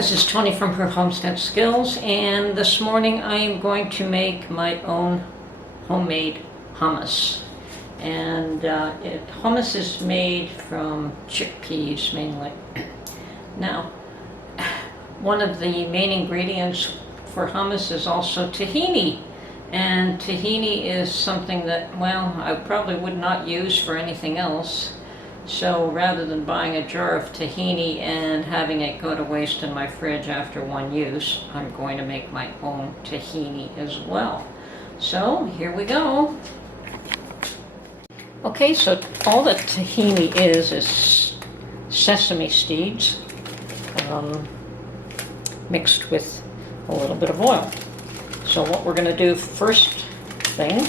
This is Tony from her Homestead Skills, and this morning I am going to make my own homemade hummus. And hummus is made from chickpeas mainly. Now, one of the main ingredients for hummus is also tahini. And tahini is something that, well, I probably would not use for anything else. So rather than buying a jar of tahini and having it go to waste in my fridge after one use, I'm going to make my own tahini as well. So here we go. Okay, so all that tahini is sesame seeds mixed with a little bit of oil. So what we're going to do first thing,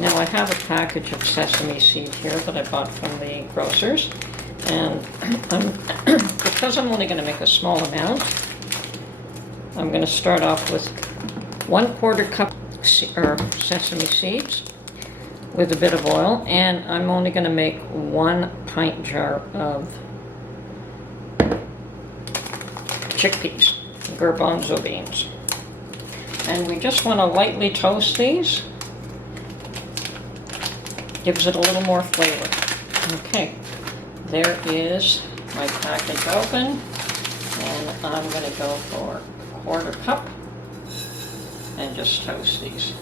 now I have a package of sesame seeds here that I bought from the grocers, and because I'm only going to make a small amount, I'm going to start off with 1/4 cup sesame seeds with a bit of oil, and I'm only going to make 1 pint jar of chickpeas, garbanzo beans. And we just want to lightly toast these. Gives it a little more flavor. Okay, there is my package open, and I'm going to go for 1/4 cup and just toast these.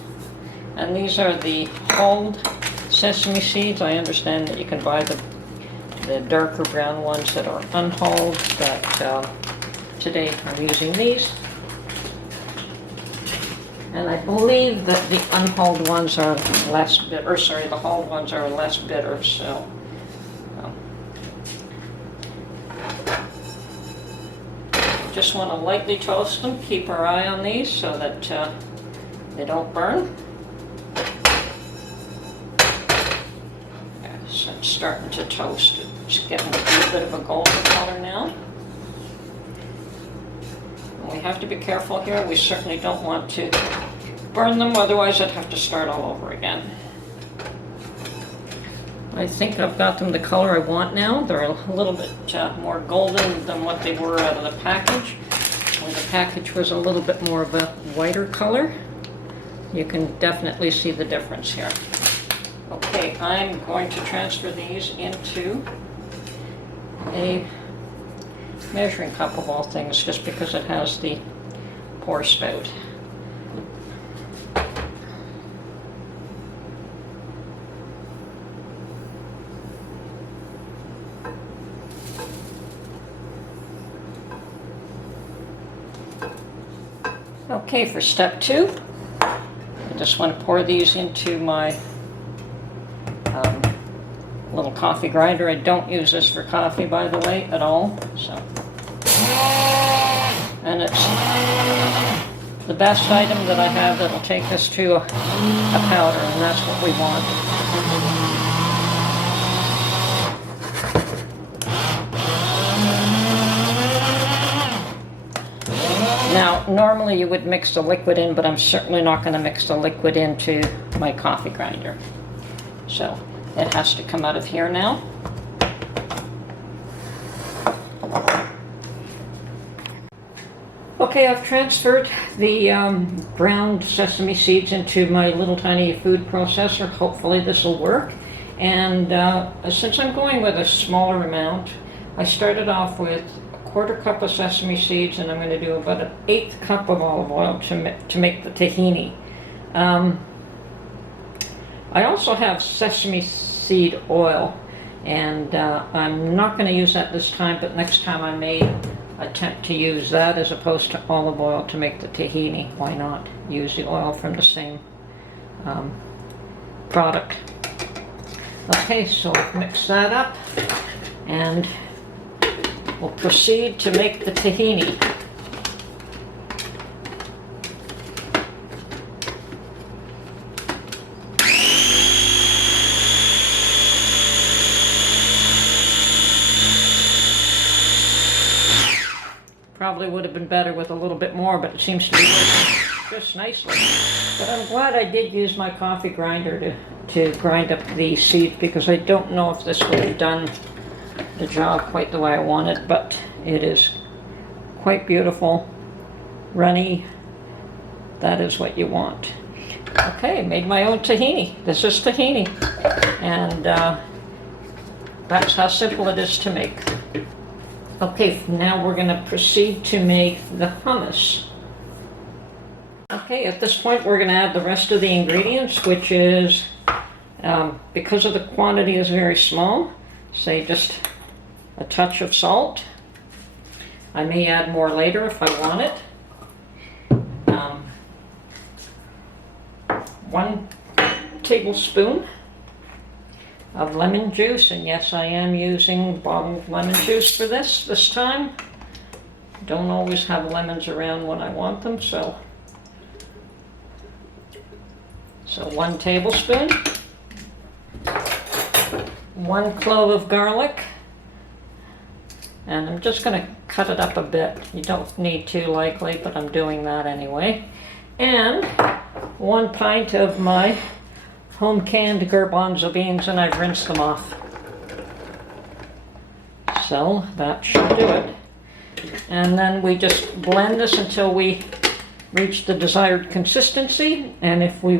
And these are the hulled sesame seeds. I understand that you can buy the darker brown ones that are unhulled, but today I'm using these. And I believe that the unhulled ones are less bitter, or sorry, the hulled ones are less bitter, so. Just want to lightly toast them, keep our eye on these so that they don't burn. Yeah, so it's starting to toast. It's getting a bit of a golden color now. We have to be careful here. We certainly don't want to burn them, otherwise I'd have to start all over again. I think I've got them the color I want now. They're a little bit more golden than what they were out of the package. When the package was a little bit more of a whiter color, you can definitely see the difference here. Okay, I'm going to transfer these into a measuring cup of all things, just because it has the pour spout. Okay, for step 2, I just want to pour these into my little coffee grinder. I don't use this for coffee, by the way, at all. So, and it's the best item that I have that'll take us to a powder, and that's what we want. Now, normally you would mix the liquid in, but I'm certainly not going to mix the liquid into my coffee grinder. So it has to come out of here now. Okay, I've transferred the ground sesame seeds into my little tiny food processor. Hopefully this will work. And since I'm going with a smaller amount, I started off with 1/4 cup of sesame seeds, and I'm going to do about 1/8 cup of olive oil to make the tahini. I also have sesame seed oil, and I'm not going to use that this time, but next time I may attempt to use that as opposed to olive oil to make the tahini. Why not use the oil from the same product? Okay, so mix that up, and we'll proceed to make the tahini. Probably would have been better with a little bit more, but it seems to be working just nicely. But I'm glad I did use my coffee grinder to grind up the seeds, because I don't know if this would have done the job quite the way I wanted, but it is quite beautiful, runny. That is what you want. Okay, made my own tahini. This is tahini. And that's how simple it is to make. Okay, now we're going to proceed to make the hummus. Okay, at this point we're going to add the rest of the ingredients, which is, because of the quantity is very small, say just a touch of salt. I may add more later if I want it. 1 tablespoon of lemon juice, and yes, I am using bottled lemon juice for this time. Don't always have lemons around when I want them, so 1 tablespoon. 1 clove of garlic, and I'm just going to cut it up a bit. You don't need to likely, but I'm doing that anyway. And 1 pint of my home canned garbanzo beans, and I've rinsed them off. So that should do it. And then we just blend this until we reach the desired consistency. And if we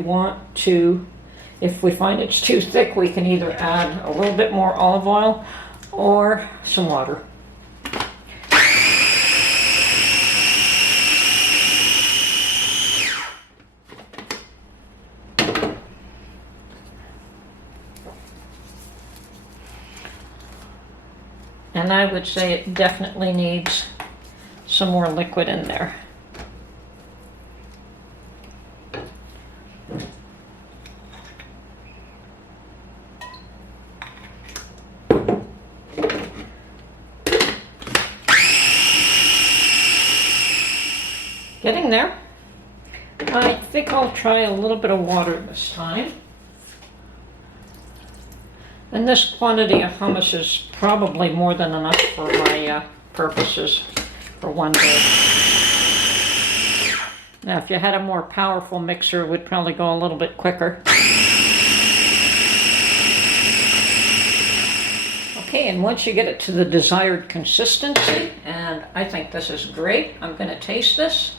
find it's too thick, we can either add a little bit more olive oil or some water. And I would say it definitely needs some more liquid in there. Getting there. I think I'll try a little bit of water this time. And this quantity of hummus is probably more than enough for my purposes for one day. Now, if you had a more powerful mixer, it would probably go a little bit quicker. Okay, and once you get it to the desired consistency, and I think this is great, I'm going to taste this.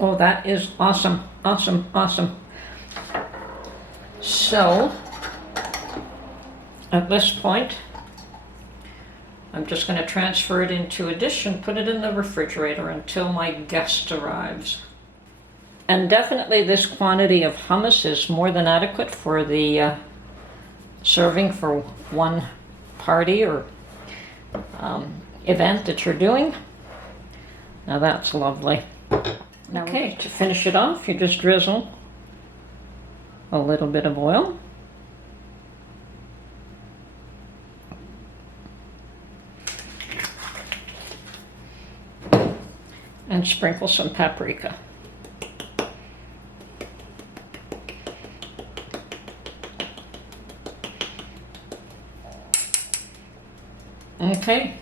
Oh, that is awesome, awesome, awesome. So, at this point, I'm just going to transfer it into a dish and put it in the refrigerator until my guest arrives. And definitely this quantity of hummus is more than adequate for the serving for one party or event that you're doing. Now that's lovely. Okay, to finish it off, you just drizzle a little bit of oil. And sprinkle some paprika. Okay,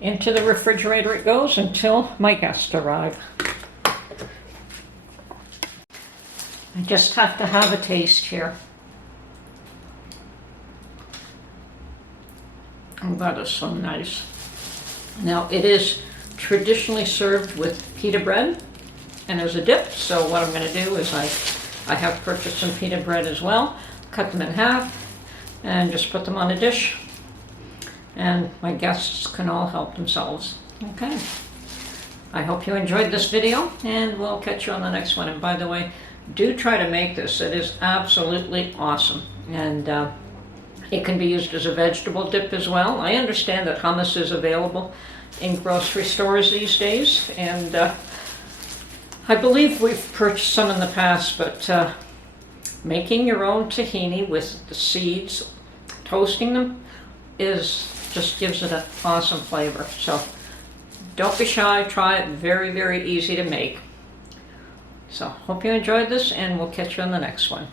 into the refrigerator it goes until my guests arrive. I just have to have a taste here. Oh, that is so nice. Now, it is traditionally served with pita bread and as a dip, so what I'm going to do is I have purchased some pita bread as well, cut them in half, and just put them on a dish, and my guests can all help themselves. Okay. I hope you enjoyed this video, and we'll catch you on the next one. And by the way, do try to make this. It is absolutely awesome. And it can be used as a vegetable dip as well. I understand that hummus is available in grocery stores these days. And I believe we've purchased some in the past. But making your own tahini with the seeds, toasting them, just gives it an awesome flavor. So don't be shy. Try it. Very, very easy to make. So, hope you enjoyed this, and we'll catch you on the next one.